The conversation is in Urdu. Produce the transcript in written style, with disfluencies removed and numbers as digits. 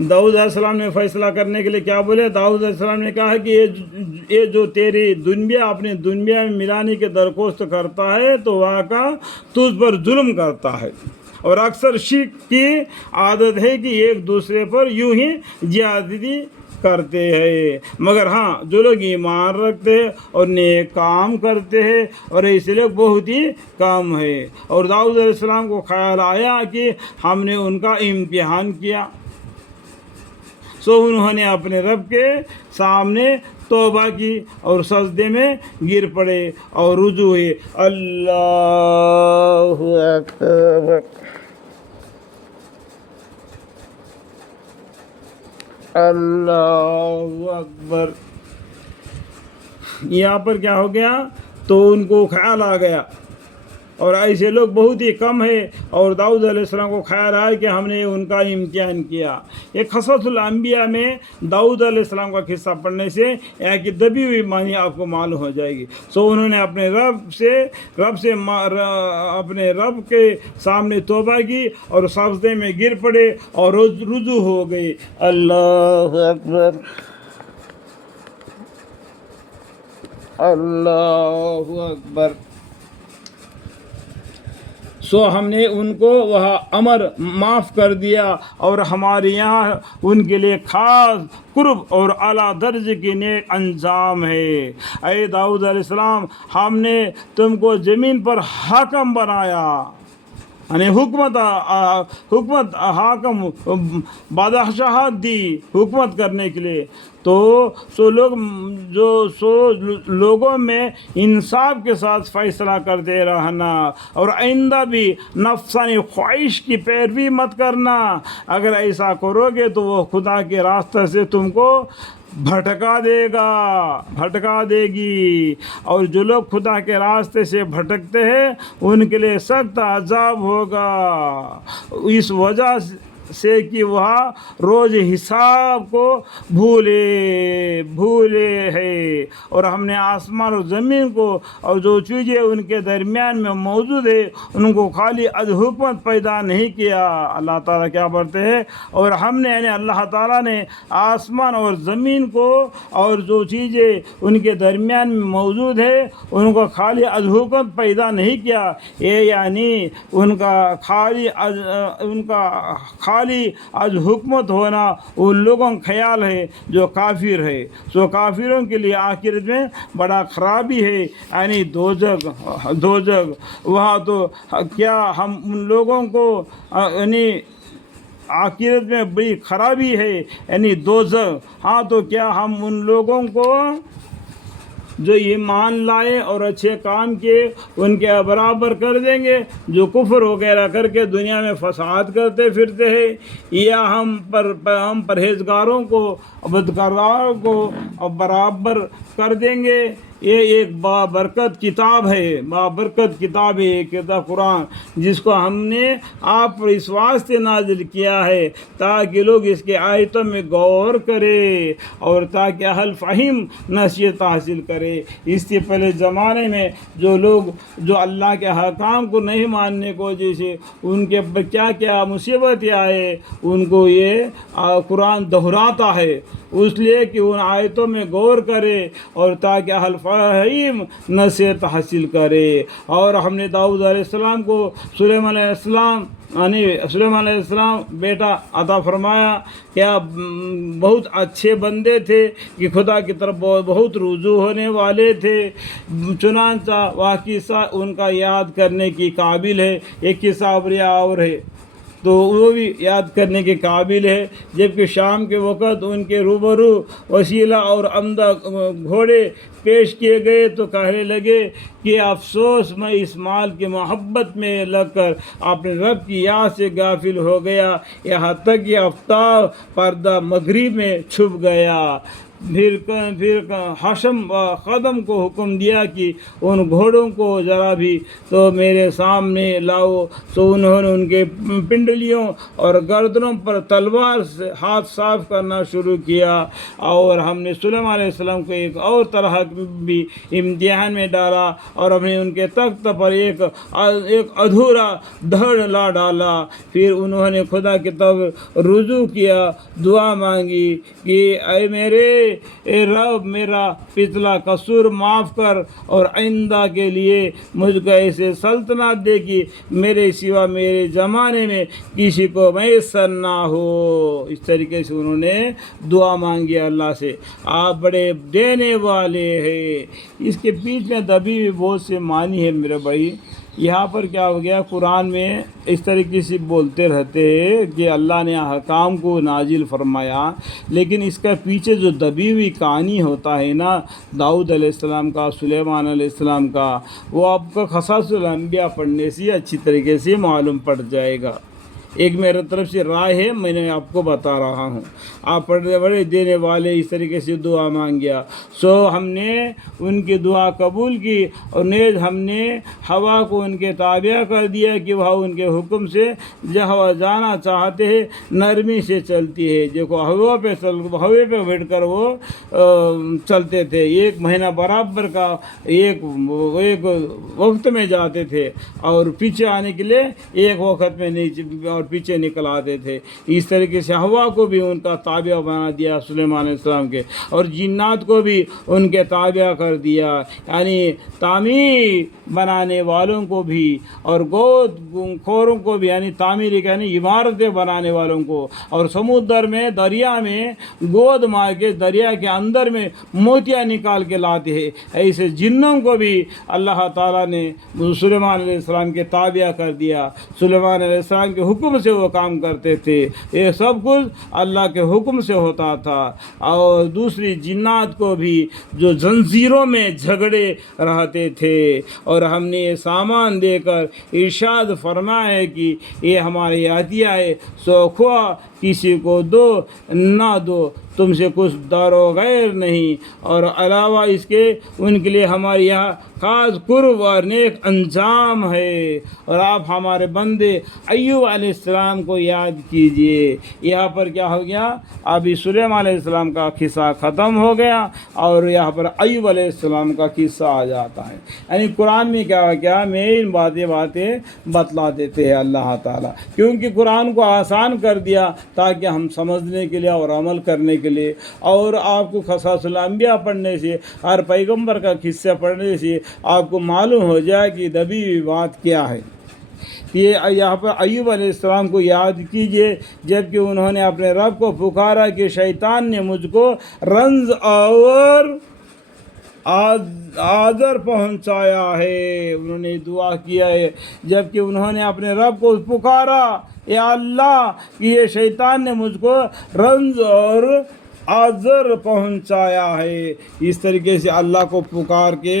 داؤد علیہ السلام نے فیصلہ کرنے کے لیے کیا بولے؟ داؤد علیہ السلام نے کہا کہ یہ جو تیری دنیا اپنی دنیا میں ملانے کی درخواست کرتا ہے تو واقع تجھ پر ظلم کرتا ہے، اور اکثر شرک کی عادت ہے کہ ایک دوسرے پر یوں ہی زیادتی کرتے ہیں، مگر ہاں جو لوگ ایمان رکھتے ہیں اور نیک کام کرتے ہیں اور ایسے لوگ بہت ہی کم ہے۔ اور داؤد علیہ السلام کو خیال آیا کہ ہم نے ان کا امتحان کیا، سو انہوں نے اپنے رب کے سامنے توبہ کی اور سجدے میں گر پڑے اور رجوع ہوئے۔ اللہ اکبر، اللہ اکبر۔ یہاں پر کیا ہو گیا؟ تو ان کو خیال آ گیا، اور ایسے لوگ بہت ہی کم ہیں، اور داؤد علیہ السلام کو خیال آیا کہ ہم نے ان کا امتحان کیا۔ ایک قصص الانبیاء میں داؤد علیہ السلام کا قصہ پڑھنے سے ایک دبی ہوئی معنی آپ کو معلوم ہو جائے گی۔ سو انہوں نے اپنے اپنے رب کے سامنے توبہ کی اور سجدے میں گر پڑے اور رجوع ہو گئے۔ اللہ اکبر، اللہ اکبر۔ سو ہم نے ان کو وہ امر معاف کر دیا، اور ہمارے یہاں ان کے لیے خاص قرب اور اعلیٰ درجے کی نیک انجام ہے۔ اے داؤد علیہ السلام، ہم نے تم کو زمین پر حاکم بنایا، یعنی حکمت حاکم بادشاہت دی حکومت کرنے کے لیے، تو لوگوں میں انصاف کے ساتھ فیصلہ کرتے رہنا، اور آئندہ بھی نفسانی خواہش کی پیروی مت کرنا۔ اگر ایسا کرو گے تو وہ خدا کے راستے سے تم کو بھٹکا دے گی، اور جو لوگ خدا کے راستے سے بھٹکتے ہیں ان کے لیے سخت عذاب ہوگا، اس وجہ سے کہ وہ روز حساب کو بھولے ہیں۔ اور ہم نے آسمان اور زمین کو اور جو چیزیں ان کے درمیان میں موجود ہے ان کو خالی از حکمت پیدا نہیں کیا۔ اللہ تعالیٰ کیا بولتے ہیں؟ اور ہم نے یعنی اللہ تعالیٰ نے آسمان اور زمین کو اور جو چیزیں ان کے درمیان میں موجود ہے ان کو خالی از حکمت پیدا نہیں کیا، یہ یعنی ان کا خالی از حکمت ہونا ان لوگوں کا خیال ہے جو کافر ہے۔ سو کافروں کے لیے آخرت میں بڑا خرابی ہے، یعنی دوزخ۔ وہاں تو کیا ہم ان لوگوں کو یعنی آخرت میں بڑی خرابی ہے، یعنی دوزخ۔ ہاں تو کیا ہم ان لوگوں کو جو ایمان لائے اور اچھے کام کیے ان کے برابر کر دیں گے جو کفر وغیرہ کر کے دنیا میں فساد کرتے پھرتے ہیں، یا ہم پرہیزگاروں کو بدکاروں کو برابر کر دیں گے؟ یہ ایک بابرکت کتاب ہے، ایک کتاب قرآن، جس کو ہم نے آپ پر اس واسطے نازل کیا ہے تاکہ لوگ اس کے آیتوں میں غور کرے اور تاکہ اہل فہم نصیحت حاصل کرے۔ اس سے پہلے زمانے میں جو اللہ کے حکام کو نہیں ماننے کو جیسے ان کے کیا کیا مصیبتیں آئے، ان کو یہ قرآن دہراتا ہے، اس لیے کہ ان آیتوں میں غور کرے اور تاکہ اہل فہم نصیحت حاصل کرے۔ اور ہم نے داؤد علیہ السلام کو سلیمان علیہ السلام بیٹا عطا فرمایا، کیا بہت اچھے بندے تھے کہ خدا کی طرف بہت رجوع ہونے والے تھے، چنانچہ وہ قصہ ان کا یاد کرنے کی قابل ہے۔ ایک قصہ اور ہے تو وہ بھی یاد کرنے کے قابل ہے۔ جبکہ شام کے وقت ان کے روبرو وسیلہ اور عمدہ گھوڑے پیش کیے گئے تو کہنے لگے کہ افسوس، میں اس مال کی محبت میں لگ کر اپنے رب کی یاد سے غافل ہو گیا، یہاں تک کہ آفتاب پردہ مغرب میں چھپ گیا۔ پھر حشم قدم کو حکم دیا کہ ان گھوڑوں کو ذرا بھی تو میرے سامنے لاؤ. تو انہوں نے ان کے پنڈلیوں اور گردنوں پر تلوار سے ہاتھ صاف کرنا شروع کیا. اور ہم نے سلیمان علیہ السلام کو ایک اور طرح بھی امتحان میں ڈالا اور ہم نے ان کے تخت پر ایک ادھورا دھڑ لا ڈالا. پھر انہوں نے خدا کی طرف رجوع کیا, دعا مانگی کہ اے رب میرا پچھلا قصور معاف کر اور آئندہ کے لیے مجھ کو ایسے سلطنت دے کہ میرے سوا میرے زمانے میں کسی کو میسر نہ ہو. اس طریقے سے انہوں نے دعا مانگی اللہ سے. آپ بڑے دینے والے ہیں. اس کے پیچھے میں دبی بھی بہت سے معنی ہے میرے بھائی. یہاں پر کیا ہو گیا, قرآن میں اس طریقے سے بولتے رہتے ہیں کہ اللہ نے احکام کو نازل فرمایا, لیکن اس کا پیچھے جو دبی ہوئی کہانی ہوتا ہے نا, داؤد علیہ السلام کا, سلیمان علیہ السلام کا, وہ آپ کو قصص الانبیاء پڑھنے سے اچھی طریقے سے معلوم پڑ جائے گا. ایک میرے طرف سے رائے ہے, میں نے آپ کو بتا رہا ہوں. آپ پڑھنے بڑے دینے والے, اس طریقے سے دعا مانگیا. سو ہم نے ان کی دعا قبول کی اور نیز ہم نے ہوا کو ان کے تابع کر دیا کہ وہ ان کے حکم سے جہاں جانا چاہتے ہیں نرمی سے چلتی ہے. دیکھو ہوے پہ بیٹھ کر وہ چلتے تھے. 1 مہینہ برابر کا ایک وقت میں جاتے تھے اور پیچھے آنے کے لیے ایک وقت میں نہیں اور پیچھے نکل آتے تھے. اس طریقے سے ہوا کو بھی ان کا تابع بنا دیا سلیمان علیہ السلام کے, اور جنات کو بھی ان کے تابع کر دیا. یعنی تعمیر بنانے والوں کو بھی اور گود خوروں کو بھی, یعنی تعمیر یعنی عمارتیں بنانے والوں کو, اور سمندر میں دریا میں گود مار کے دریا کے اندر میں موتیاں نکال کے لاتے ہیں, ایسے جنوں کو بھی اللہ تعالیٰ نے سلیمان علیہ السلام کے تابع کر دیا. سلیمان علیہ السلام کے حکم سے وہ کام کرتے تھے. یہ سب کچھ اللہ کے حکم سے ہوتا تھا. اور دوسری جنات کو بھی جو زنجیروں میں جھگڑے رہتے تھے, اور ہم نے یہ سامان دے کر ارشاد فرمایا ہے کہ یہ ہمارے عطیہ ہے, سو خواہ کسی کو دو نہ دو, تم سے کچھ دار و غیر نہیں, اور علاوہ اس کے ان کے لیے ہمارے یہاں خاص قرب اور نیک انجام ہے. اور آپ ہمارے بندے ایوب علیہ السلام کو یاد کیجئے. یہاں پر کیا ہو گیا, ابھی سلیمان علیہ السلام کا قصہ ختم ہو گیا اور یہاں پر ایوب علیہ السلام کا قصہ آ جاتا ہے. یعنی قرآن میں کیا مین باتیں بتلا دیتے ہیں اللہ تعالیٰ, کیونکہ قرآن کو آسان کر دیا تاکہ ہم سمجھنے کے لیے اور عمل کرنے کے لیے, اور آپ کو قصص الانبیاء پڑھنے سے, ہر پیغمبر کا قصہ پڑھنے سے آپ کو معلوم ہو جائے کہ دبی ہوئی بات کیا ہے. یہ یہاں پر ایوب علیہ السلام کو یاد کیجئے, جب کہ انہوں نے اپنے رب کو پکارا کہ شیطان نے مجھ کو رنج اور آذر پہنچایا ہے. انہوں نے دعا کیا ہے جب کہ انہوں نے اپنے رب کو پکارا, یا اللہ کہ یہ شیطان نے مجھ کو رنج اور آذر پہنچایا ہے. اس طریقے سے اللہ کو پکار کے